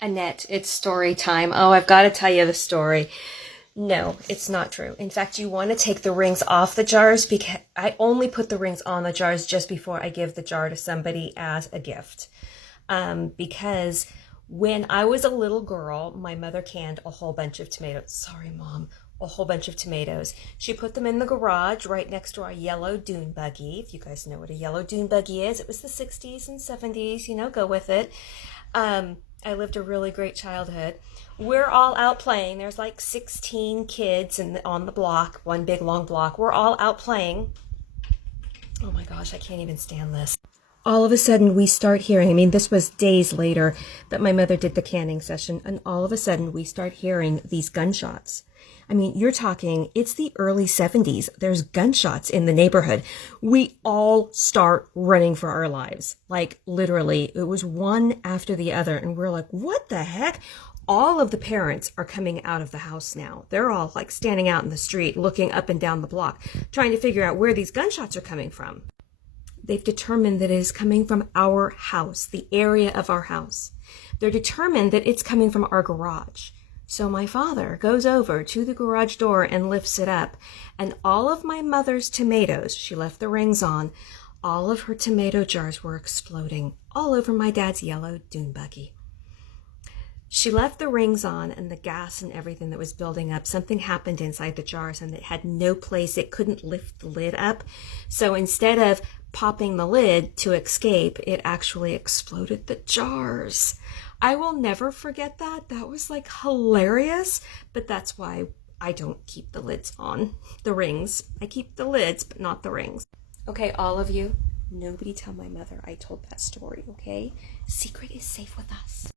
Annette, it's story time. Oh, I've got to tell you the story. No, it's not true. In fact, you want to take the rings off the jars because I only put the rings on the jars just before I give the jar to somebody as a gift. Because when I was a little girl, my mother canned a whole bunch of tomatoes. Sorry, Mom. A whole bunch of tomatoes. She put them in the garage right next to our yellow dune buggy. If you guys know what a yellow dune buggy is, it was the 60s and 70s, go with it. I lived a really great childhood. We're all out playing. There's like 16 kids on the block, one big long block. We're all out playing. Oh my gosh, I can't even stand this. All of a sudden we start hearing, this was days later that my mother did the canning session, and all of a sudden we start hearing these gunshots. You're talking, it's the early 70s. There's gunshots in the neighborhood. We all start running for our lives. Like literally, it was one after the other. And we're like, what the heck? All of the parents are coming out of the house now. They're all like standing out in the street, looking up and down the block, trying to figure out where these gunshots are coming from. They've determined that it is coming from our house, the area of our house. They're determined that it's coming from our garage. So my father goes over to the garage door and lifts it up, and all of my mother's tomatoes, she left the rings on, all of her tomato jars were exploding all over my dad's yellow dune buggy. She left the rings on, and the gas and everything that was building up, something happened inside the jars and it had no place. It couldn't lift the lid up. So instead of popping the lid to escape, it actually exploded the jars. I will never forget that. That was like hilarious, but that's why I don't keep the lids on the rings. I keep the lids, but not the rings. Okay, all of you, nobody tell my mother I told that story, okay? Secret is safe with us.